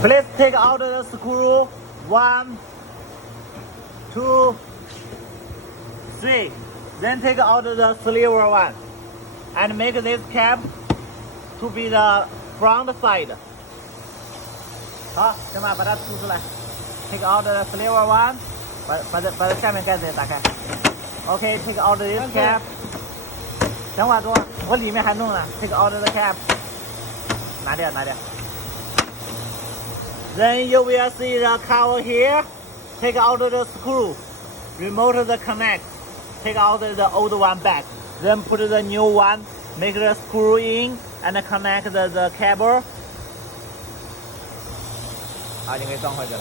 Please take out the screw. 1, 2, 3. Then take out the silver one and make this cap to be the front side. 好，行吧，把它凸出来。Take out the silver one， 把它下面盖子也打开。OK, take out this cap。等会儿多，我里面还弄呢。Take out the cap， 拿掉。Then you will see the cover here. Take out the screw. Remove the connect. Take out the old one back. Then put the new one. Make the screw in and connect the cable. 好，你可以装回去了。